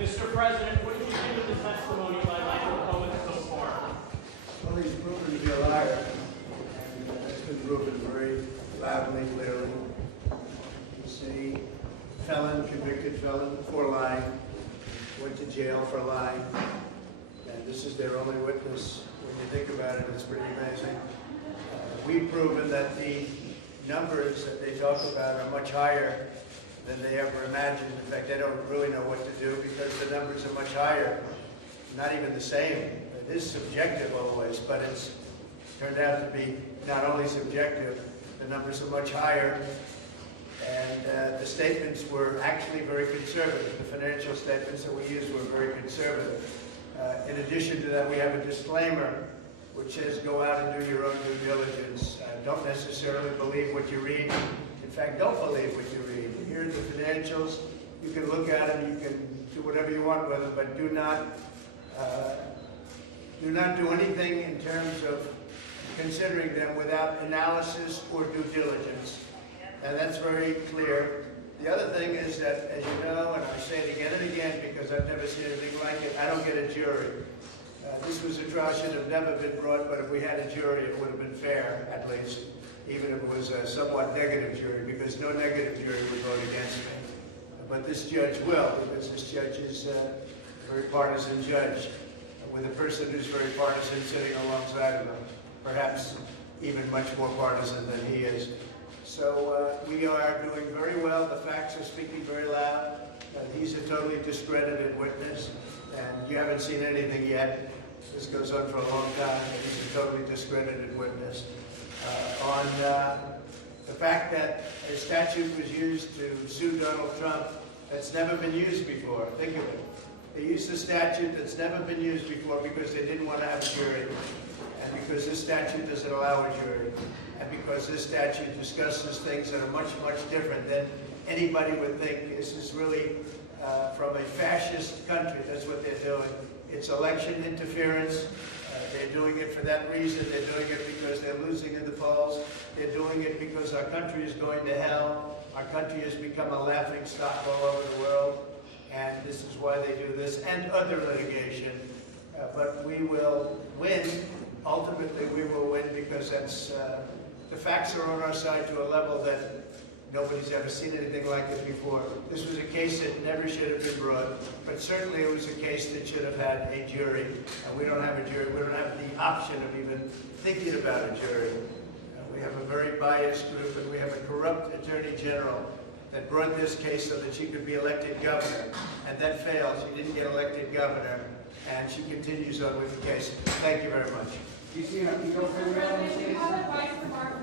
Mr. President, what did you think of the testimony by Michael Cohen so far? Well, he's proven to be a liar, and that's been proven very loudly, clearly. He's a felon, convicted felon for lying, went to jail for lying, and this is their only witness. When you think about it, it's pretty amazing. We've proven that the numbers that they talk about are much higher than they ever imagined. In fact, they don't really know what to do because the numbers are much higher. Not even the same. It is subjective always, but it's turned out to be not only subjective, the numbers are much higher, and the statements were actually very conservative. The financial statements that we used were very conservative. In addition to that, we have a disclaimer which says go out and do your own due diligence. Don't necessarily believe what you read. In fact, don't believe what you read. Here are the financials. You can look at them, you can do whatever you want with them, but do not do anything in terms of considering them without analysis or due diligence. And that's very clear. The other thing is that, as you know, and I say it again and again because I've never seen anything like it, I don't get a jury. This was a trial should have never been brought, but if we had a jury, it would have been fair, at least, even if it was a somewhat negative jury, because no negative jury would vote against me. But this judge will, because this judge is a very partisan judge, with a person who's very partisan sitting alongside of him, perhaps even much more partisan than he is. So we are doing very well. The facts are speaking very loud. He's a totally discredited witness, and you haven't seen anything yet. This goes on for a long time. He's a totally discredited witness. On the fact that a statute was used to sue Donald Trump that's never been used before. Think of it. They used a statute that's never been used before because they didn't want to have a jury, and because this statute doesn't allow a jury, and because this statute discusses things that are much, much different than anybody would think. This is really from a fascist country. That's what they're doing. It's election interference. They're doing it for that reason. They're doing it because they're losing in the polls. They're doing it because our country is going to hell. Our country has become a laughing stock all over the world. And this is why they do this and other litigation. But we will win. Ultimately, we will win because that's the facts are on our side to a level that nobody's ever seen anything like it before. This was a case that never should have been brought, but certainly it was a case that should have had a jury. And we don't have a jury. We don't have the option of even thinking about a jury. We have a very biased group, and we have a corrupt attorney general that brought this case so that she could be elected governor, and that failed. She didn't get elected governor, and she continues on with the case. Thank you very much. Do you see an appeal for Mr. President, do you have advice for Mark